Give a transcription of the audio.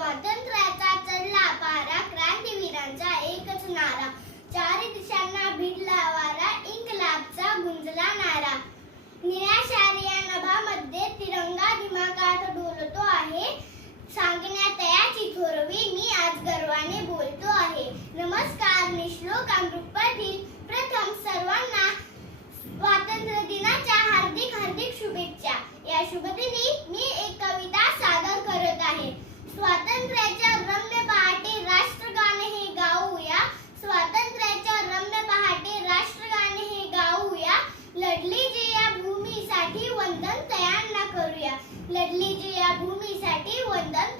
स्वातंत्र्याचा चढला पारा क्रांतीवीरांचा and then